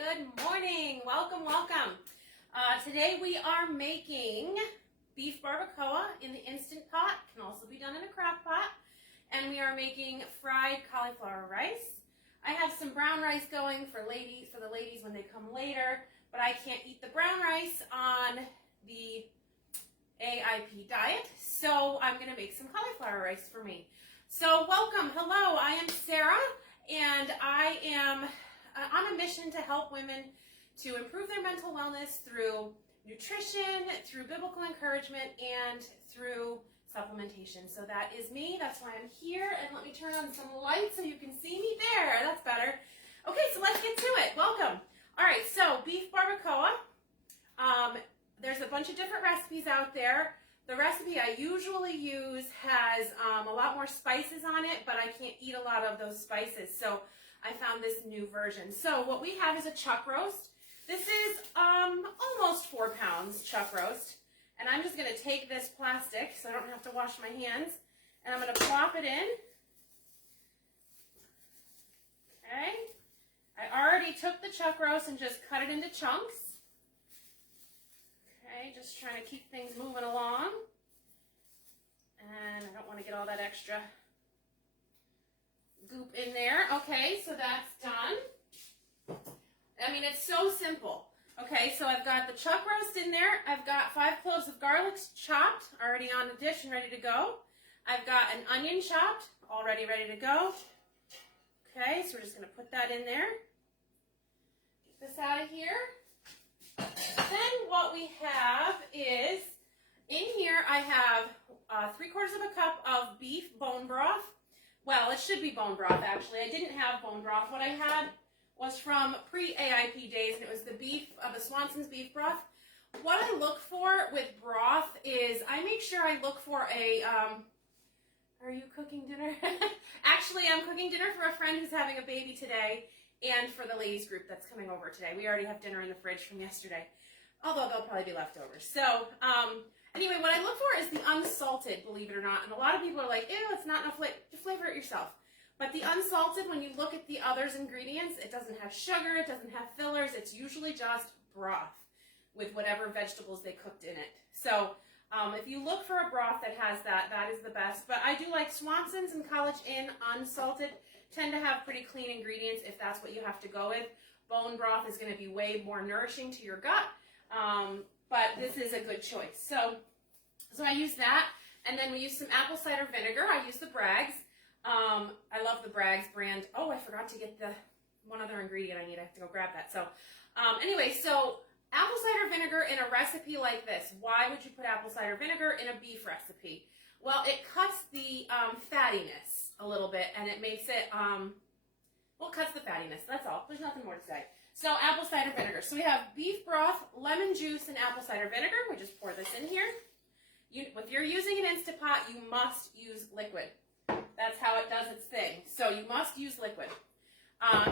Good morning. Welcome, welcome. Today we are making beef barbacoa in the Instant Pot. Can also be done in a crock pot. And we are making fried cauliflower rice. I have some brown rice going for the ladies when they come later, but I can't eat the brown rice on the AIP diet, so I'm going to make some cauliflower rice for me. So welcome. Hello, I am Sarah, and I am on a mission to help women to improve their mental wellness through nutrition, through biblical encouragement, and through supplementation. So that is me. That's why I'm here. And let me turn on some lights so you can see me there. That's better. Okay, so let's get to it. Welcome. All right, so beef barbacoa. There's a bunch of different recipes out there. The recipe I usually use has a lot more spices on it, but I can't eat a lot of those spices. So I found this new version. So what we have is a chuck roast. This is almost 4 pounds chuck roast. And I'm just going to take this plastic so I don't have to wash my hands. And I'm going to plop it in. Okay. I already took the chuck roast and just cut it into chunks. Okay, just trying to keep things moving along. And I don't want to get all that extra goop in there. Okay, so that's done. I mean, it's so simple. Okay, so I've got the chuck roast in there. I've got 5 cloves of garlic chopped, already on the dish and ready to go. I've got an onion chopped, already ready to go. Okay, so we're just going to put that in there. Get this out of here. Then what we have is, in here I have 3/4 of a cup of beef bone broth. Well, it should be bone broth, actually. I didn't have bone broth. What I had was from pre-AIP days, and it was the beef, the Swanson's beef broth. What I look for with broth is I make sure I look for a, are you cooking dinner? Actually, I'm cooking dinner for a friend who's having a baby today, and for the ladies group that's coming over today. We already have dinner in the fridge from yesterday, although there'll probably be leftovers. So, anyway, what I look for is the unsalted, believe it or not. And a lot of people are like, ew, it's not enough flavor. Flavor it yourself. But the unsalted, when you look at the others ingredients, it doesn't have sugar, it doesn't have fillers. It's usually just broth with whatever vegetables they cooked in it. So if you look for a broth that has that, that is the best. But I do like Swanson's and College Inn unsalted. Tend to have pretty clean ingredients if that's what you have to go with. Bone broth is going to be way more nourishing to your gut. But this is a good choice. So I use that. And then we use some apple cider vinegar. I use the Bragg's. I love the Bragg's brand. Oh, I forgot to get the one other ingredient I need. I have to go grab that. So anyway, so apple cider vinegar in a recipe like this. Why would you put apple cider vinegar in a beef recipe? Well, it cuts the fattiness a little bit, and it makes it, well, it cuts the fattiness. That's all. There's nothing more to say. So apple cider vinegar. So we have beef broth, lemon juice, and apple cider vinegar. We just pour this in here. If you're using an Instant Pot, you must use liquid. That's how it does its thing. So you must use liquid.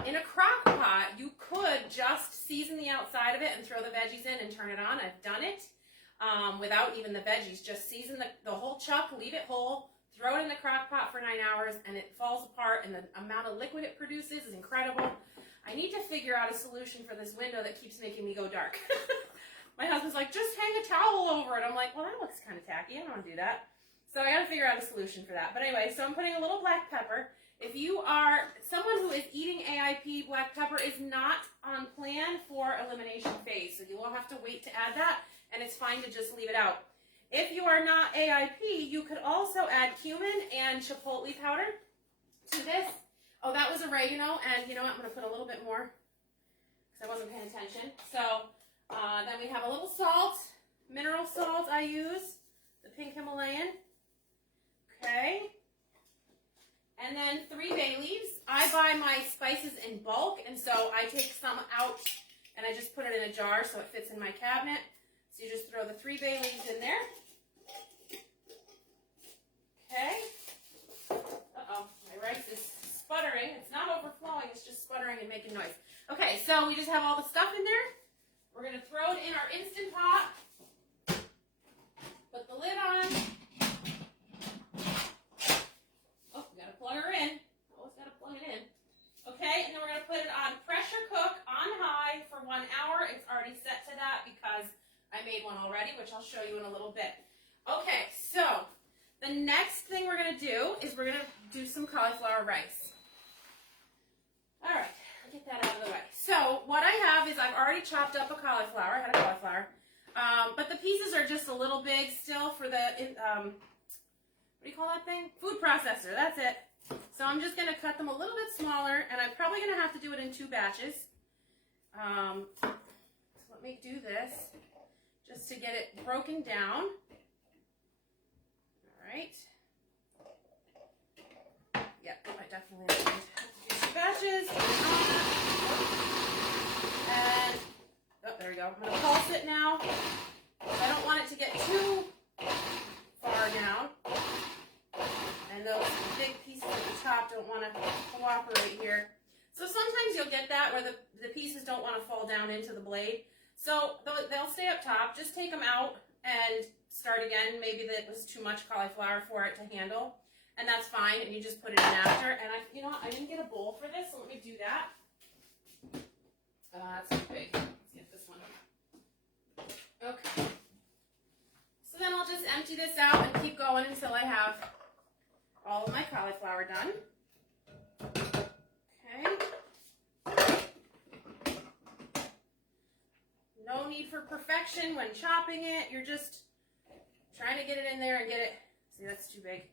In a crock pot, you could just season the outside of it and throw the veggies in and turn it on. I've done it without even the veggies. Just season the whole chuck, leave it whole, throw it in the crock pot for 9 hours, and it falls apart, and the amount of liquid it produces is incredible. I need to figure out a solution for this window that keeps making me go dark. My husband's like, just hang a towel over it. I'm like, well, that looks kind of tacky. I don't want to do that. So I got to figure out a solution for that. But anyway, so I'm putting a little black pepper. If you are someone who is eating AIP, black pepper is not on plan for elimination phase. So you will have to wait to add that, and it's fine to just leave it out. If you are not AIP, you could also add cumin and chipotle powder to this. Oh, that was oregano, and you know what? I'm going to put a little bit more because I wasn't paying attention. So then we have a little salt, mineral salt I use, the pink Himalayan. Okay. And then 3 bay leaves. I buy my spices in bulk, and so I take some out and I just put it in a jar so it fits in my cabinet. So you just throw the 3 bay leaves in there. Okay. Uh-oh, my rice is sputtering. It's not overflowing, it's just sputtering and making noise. Okay, so we just have all the stuff in there. We're going to throw it in our Instant Pot. Put the lid on. Oh, we got to plug her in. Always got to plug it in. Okay, and then we're going to put it on pressure cook on high made one already, which I'll show you in a little bit. Okay, so the next thing we're going to do is we're going to do some cauliflower rice. All right, I'll get that out of the way. So what I have is I've already chopped up a cauliflower. I had a cauliflower. But the pieces are just a little big still for the, what do you call that thing? Food processor, that's it. So I'm just going to cut them a little bit smaller, and I'm probably going to have to do it in 2 batches. So let me do this just to get it broken down. All right. Yep, I definitely have to do 2 batches. And, oh, there we go. I'm going to pulse it now. I don't want it to get too far down. And those big pieces at the top don't want to cooperate here. So sometimes you'll get that where the pieces don't want to fall down into the blade. So they'll stay up top. Just take them out and start again. Maybe that was too much cauliflower for it to handle. And that's fine. And you just put it in after. And you know what? I didn't get a bowl for this, so let me do that. That's too big. Let's get this one. Okay. So then I'll just empty this out and keep going until I have all of my cauliflower done. Okay. No need for perfection when chopping it. You're just trying to get it in there and get it, see, that's too big,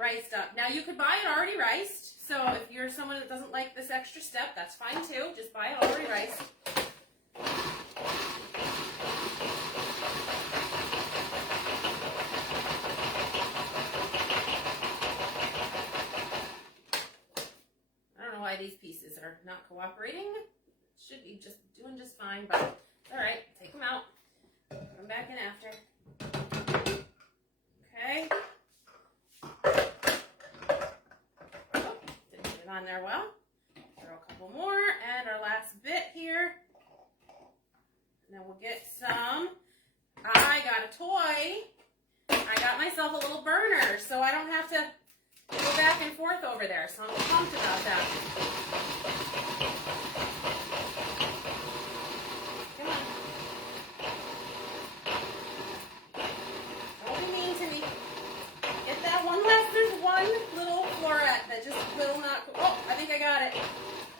riced up. Now you could buy it already riced, so if you're someone that doesn't like this extra step, that's fine too. Just buy it already riced. These pieces are not cooperating. Should be just doing just fine, but it's all right. Take them out. Put them back in after. Okay. Oh, didn't get it on there well. Throw a couple more, and our last bit here. And then we'll get some. I got a toy. I got myself a little burner, so I don't have to go back and forth over there, so I'm pumped about that. Come on. Don't be mean to me. Get that one left. There's one little floret that just will not. Oh, I think I got it.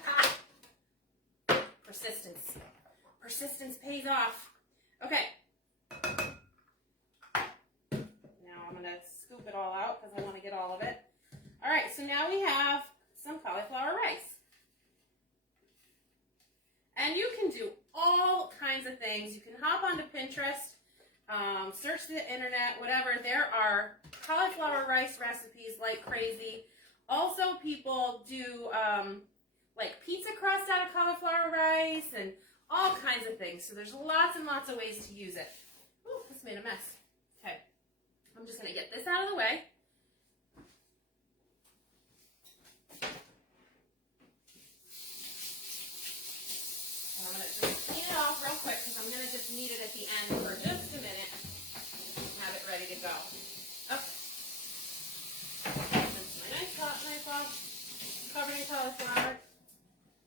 Ah. Persistence. Persistence pays off. Okay. Now I'm going to scoop it all out because I want to get all of it. All right, so now we have some cauliflower rice. And you can do all kinds of things. You can hop onto Pinterest, search the internet, whatever. There are cauliflower rice recipes like crazy. Also, people do like pizza crust out of cauliflower rice and all kinds of things. So there's lots and lots of ways to use it. Ooh, this made a mess. Okay, I'm just going to get this out of the way. I'm going to just clean it off real quick because I'm going to just knead it at the end for just a minute and have it ready to go. Okay. That's my nice hot covered in cauliflower.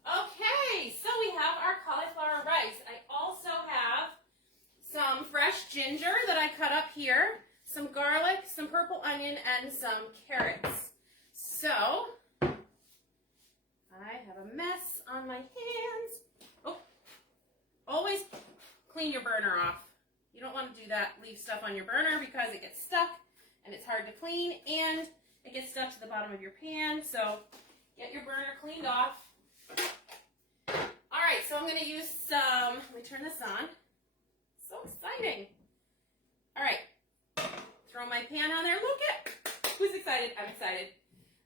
Okay, so we have our cauliflower rice. I also have some fresh ginger that I cut up here, some garlic, some purple onion, and some carrots. So, I have a mess on my hands. Oh, always clean your burner off. You don't want to do that, leave stuff on your burner because it gets stuck and it's hard to clean and it gets stuck to the bottom of your pan. So get your burner cleaned off. All right, so I'm going to use some, let me turn this on. So exciting. All right, throw my pan on there. Look at, who's excited? I'm excited.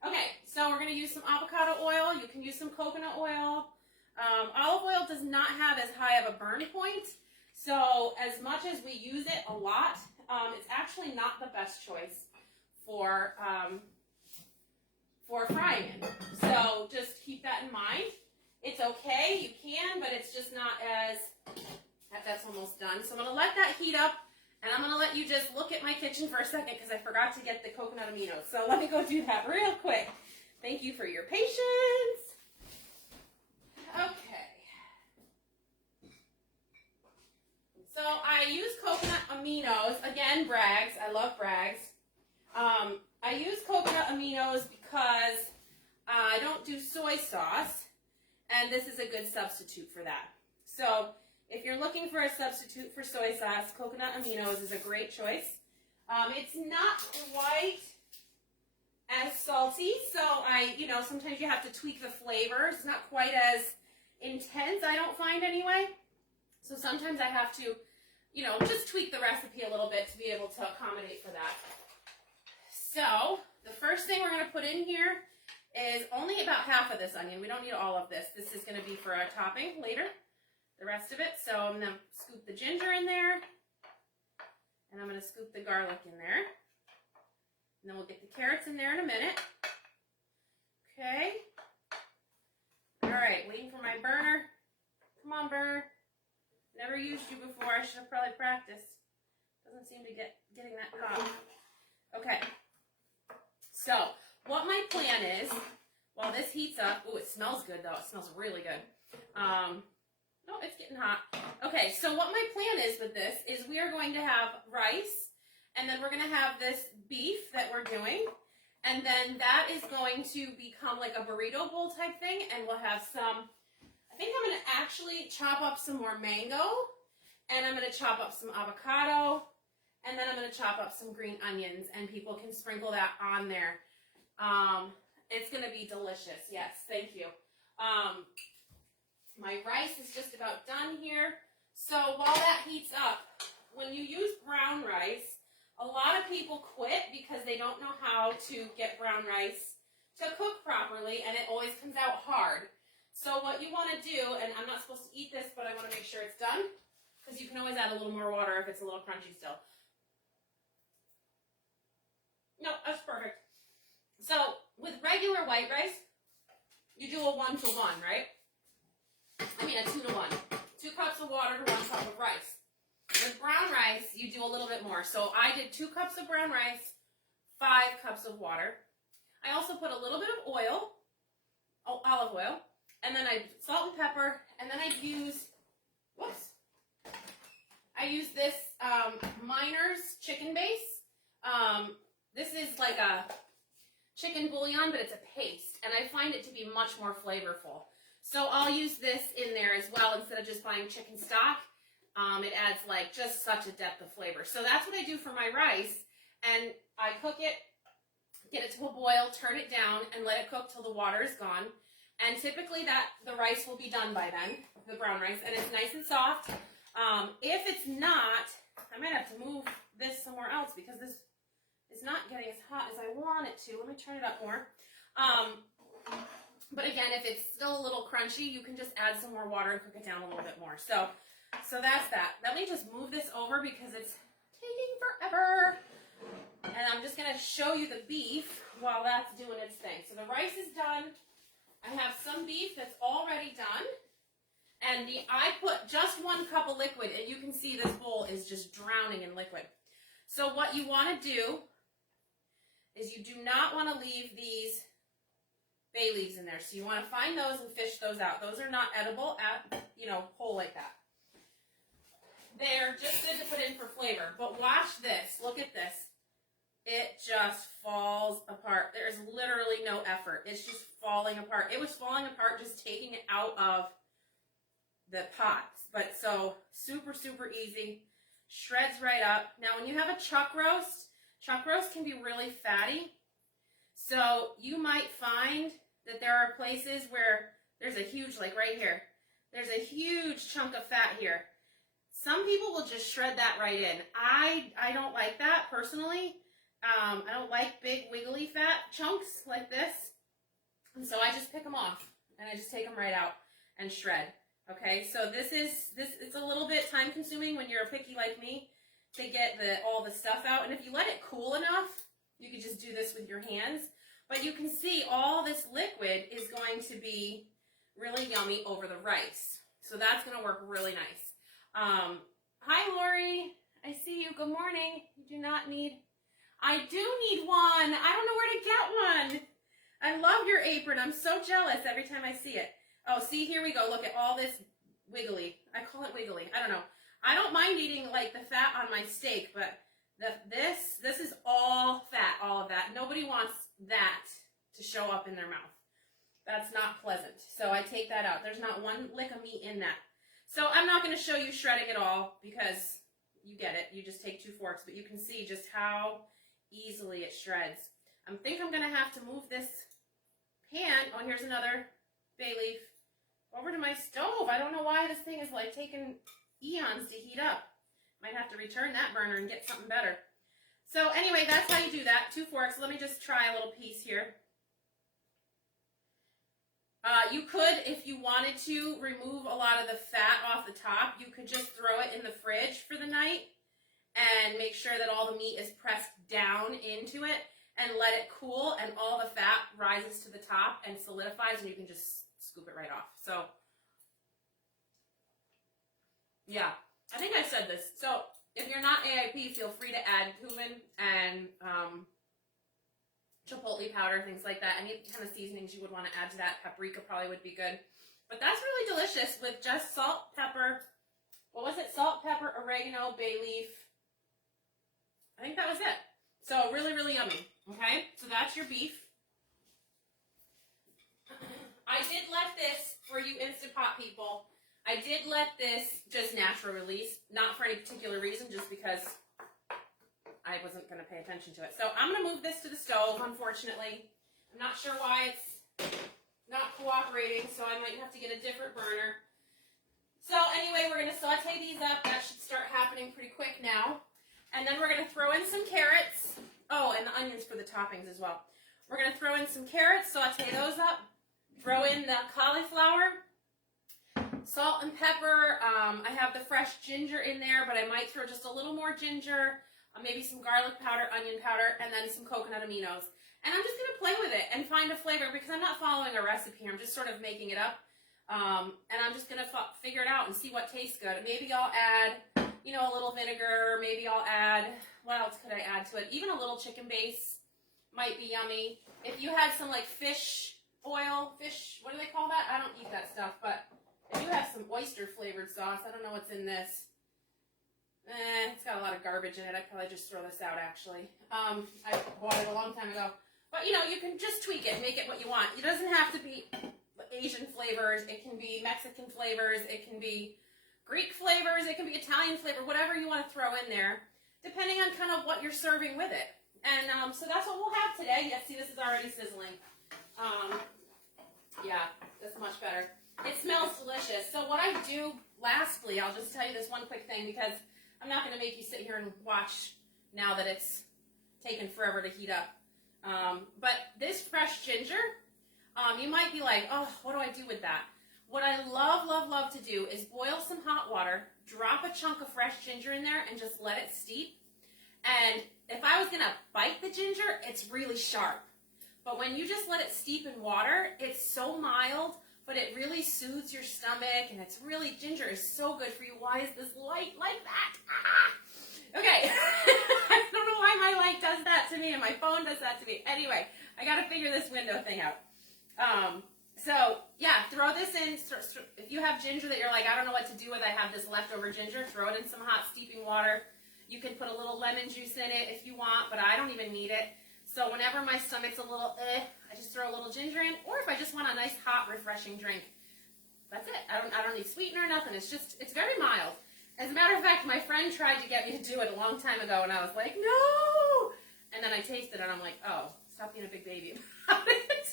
Okay, so we're going to use some avocado oil. You can use some coconut oil. Olive oil does not have as high of a burn point, so as much as we use it a lot, it's actually not the best choice for frying it. So just keep that in mind. It's okay, you can, but it's just not as, that's almost done. So I'm going to let that heat up, and I'm going to let you just look at my kitchen for a second because I forgot to get the coconut aminos. So let me go do that real quick. Thank you for your patience. Okay. So I use coconut aminos. Again, Bragg's. I love Bragg's. I use coconut aminos because I don't do soy sauce, and this is a good substitute for that. So if you're looking for a substitute for soy sauce, coconut aminos is a great choice. It's not quite as salty, so sometimes you have to tweak the flavor. It's not quite as intense, I don't find anyway. So sometimes I have to, just tweak the recipe a little bit to be able to accommodate for that. So the first thing we're going to put in here is only about half of this onion. We don't need all of this. This is going to be for a topping later, the rest of it. So I'm going to scoop the ginger in there, and I'm going to scoop the garlic in there. And then we'll get the carrots in there in a minute. Okay. All right, waiting for my burner. Come on, burner. Never used you before. I should have probably practiced. Doesn't seem to getting that hot. Okay. So, what my plan is, while this heats up, ooh, it smells good though. It smells really good. No, it's getting hot. Okay, so what my plan is with this is we are going to have rice, and then we're going to have this beef that we're doing, and then that is going to become like a burrito bowl type thing, and we'll have some, I think I'm going to actually chop up some more mango, and I'm going to chop up some avocado, and then I'm going to chop up some green onions, and people can sprinkle that on there. It's going to be delicious. Yes, thank you. My rice is just about done here. So while that heats up, when you use brown rice, a lot of people quit because they don't know how to get brown rice to cook properly, and it always comes out hard. So what you want to do, and I'm not supposed to eat this, but I want to make sure it's done, because you can always add a little more water if it's a little crunchy still. No, that's perfect. So with regular white rice, you do a 1-to-1, right? I mean a 2-to-1. 2 cups of water to 1 cup of rice. With brown rice, you do a little bit more. So I did 2 cups of brown rice, 5 cups of water. I also put a little bit of oil, olive oil, and then I salt and pepper, and then I use this Miner's chicken base. This is like a chicken bouillon, but it's a paste, and I find it to be much more flavorful. So I'll use this in there as well instead of just buying chicken stock. It adds like just such a depth of flavor. So that's what I do for my rice, and I cook it, get it to a boil, turn it down, and let it cook till the water is gone. And typically the rice will be done by then, the brown rice, and it's nice and soft. If it's not, I might have to move this somewhere else because this is not getting as hot as I want it to. Let me turn it up more. But again, if it's still a little crunchy, you can just add some more water and cook it down a little bit more. So that's that. Let me just move this over because it's taking forever. And I'm just going to show you the beef while that's doing its thing. So the rice is done. I have some beef that's already done. And I put just 1 cup of liquid, and you can see this bowl is just drowning in liquid. So what you want to do is you do not want to leave these bay leaves in there. So you want to find those and fish those out. Those are not edible at, whole like that. They're just good to put in for flavor. But watch this. Look at this. It just falls apart. There's literally no effort. It's just falling apart. It was falling apart just taking it out of the pot. But so super, super easy. Shreds right up. Now when you have a chuck roast can be really fatty. So you might find that there are places where there's a huge, like right here, there's a huge chunk of fat here. Some people will just shred that right in. I don't like that personally. I don't like big wiggly fat chunks like this. And so I just pick them off and I just take them right out and shred. Okay, so it's a little bit time consuming when you're picky like me to get all the stuff out. And if you let it cool enough, you could just do this with your hands. But you can see all this liquid is going to be really yummy over the rice. So that's going to work really nice. Hi, Lori. I see you. Good morning. You do not need... I do need one. I don't know where to get one. I love your apron. I'm so jealous every time I see it. Oh, see, here we go. Look at all this wiggly. I call it wiggly. I don't know. I don't mind eating like the fat on my steak, but this is all fat, all of that. Nobody wants that to show up in their mouth. That's not pleasant. So I take that out. There's not one lick of meat in that. So I'm not going to show you shredding it all because you get it. You just take 2 forks, but you can see just how easily it shreds. I think I'm going to have to move this pan. Oh, here's another bay leaf over to my stove. I don't know why this thing is like taking eons to heat up. Might have to return that burner and get something better. So anyway, that's how you do that. 2 forks. Let me just try a little piece here. You could, if you wanted to, remove a lot of the fat off the top. You could just throw it in the fridge for the night and make sure that all the meat is pressed down into it and let it cool, and all the fat rises to the top and solidifies, and you can just scoop it right off. So, yeah, I think I said this. So, if you're not AIP, feel free to add cumin and chipotle powder, things like that. Any kind of seasonings you would want to add to that. Paprika probably would be good. But that's really delicious with just salt, pepper. What was it? Salt, pepper, oregano, bay leaf. I think that was it. So really, really yummy. Okay? So that's your beef. I did let this, for you Instant Pot people, I did let this just natural release. Not for any particular reason, just because I wasn't going to pay attention to it. So I'm going to move this to the stove, unfortunately. I'm not sure why it's not cooperating, so I might have to get a different burner. So anyway, we're going to saute these up. That should start happening pretty quick now. And then we're going to throw in some carrots. Oh, and the onions for the toppings as well. We're going to throw in some carrots, saute those up. Throw in the cauliflower. Salt and pepper. I have the fresh ginger in there, but I might throw just a little more ginger. Maybe some garlic powder, onion powder, and then some coconut aminos. And I'm just going to play with it and find a flavor because I'm not following a recipe. I'm just sort of making it up. And I'm just going to figure it out and see what tastes good. Maybe I'll add, you know, a little vinegar. Maybe I'll add, what else could I add to it? Even a little chicken base might be yummy. If you had some like fish oil, what do they call that? I don't eat that stuff, but I do have some oyster flavored sauce. I don't know what's in this. It's got a lot of garbage in it. I'd probably just throw this out, actually. I bought it a long time ago. But, you know, you can just tweak it, make it what you want. It doesn't have to be Asian flavors. It can be Mexican flavors. It can be Greek flavors. It can be Italian flavor, whatever you want to throw in there, depending on kind of what you're serving with it. And so that's what we'll have today. Yes, see, this is already sizzling. Yeah, that's much better. It smells delicious. So what I do, lastly, I'll just tell you this one quick thing because I'm not going to make you sit here and watch now that it's taken forever to heat up. But this fresh ginger, you might be like, oh, what do I do with that? What I love, love, love to do is boil some hot water, drop a chunk of fresh ginger in there, and just let it steep. And if I was going to bite the ginger, it's really sharp. But when you just let it steep in water, it's so mild, but it really soothes your stomach, and it's really, ginger is so good for you. Why is this light like that? Ah! Okay, I don't know why my light does that to me, and my phone does that to me. Anyway, I got to figure this window thing out. So, yeah, throw this in. If you have ginger that you're like, I don't know what to do with, I have this leftover ginger, throw it in some hot steeping water. You can put a little lemon juice in it if you want, but I don't even need it. So whenever my stomach's a little I just throw a little ginger in, or if I just want a nice hot refreshing drink, that's it. I don't need sweetener or nothing. It's very mild. As a matter of fact, my friend tried to get me to do it a long time ago, and I was like, no! And then I tasted it, and I'm like, oh, stop being a big baby about it.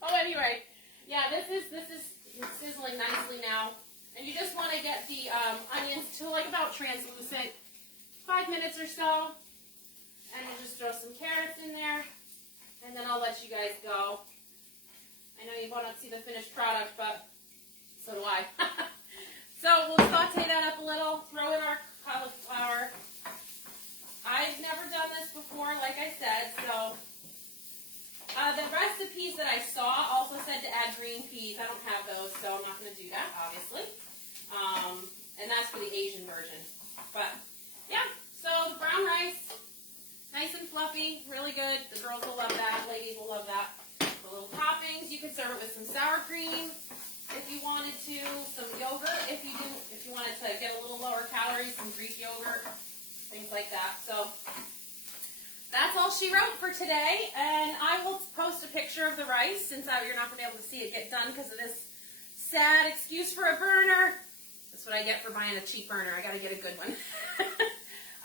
So anyway, yeah, this is sizzling nicely now, and you just want to get the onions to like about translucent, 5 minutes or so. And we'll just throw some carrots in there, and then I'll let you guys go. I know you won't see the finished product, but so do I. So we'll saute that up a little, throw in our cauliflower. I've never done this before, like I said, so the recipes that I saw also said to add green peas. I don't have those, so I'm not going to do that, obviously. And that's for the Asian version. But, yeah, so the brown rice. Nice and fluffy, really good. The girls will love that. Ladies will love that. The little toppings. You could serve it with some sour cream if you wanted to. Some yogurt if you want it to get a little lower calories, some Greek yogurt, things like that. So that's all she wrote for today, and I will post a picture of the rice since you're not going to be able to see it get done because of this sad excuse for a burner. That's what I get for buying a cheap burner. I got to get a good one.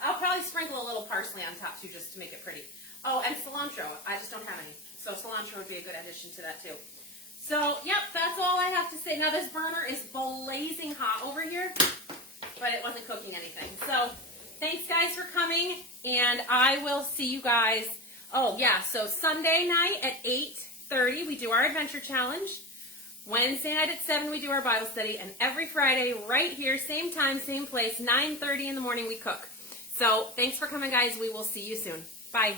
I'll probably sprinkle a little parsley on top too just to make it pretty. Oh, and cilantro. I just don't have any. So cilantro would be a good addition to that too. So, yep, that's all I have to say. Now this burner is blazing hot over here, but it wasn't cooking anything. So, thanks guys for coming, and I will see you guys. Oh, yeah, so Sunday night at 8:30, we do our adventure challenge. Wednesday night at 7, we do our Bible study, and every Friday, right here, same time, same place, 9:30 in the morning, we cook. So, thanks for coming, guys. We will see you soon. Bye.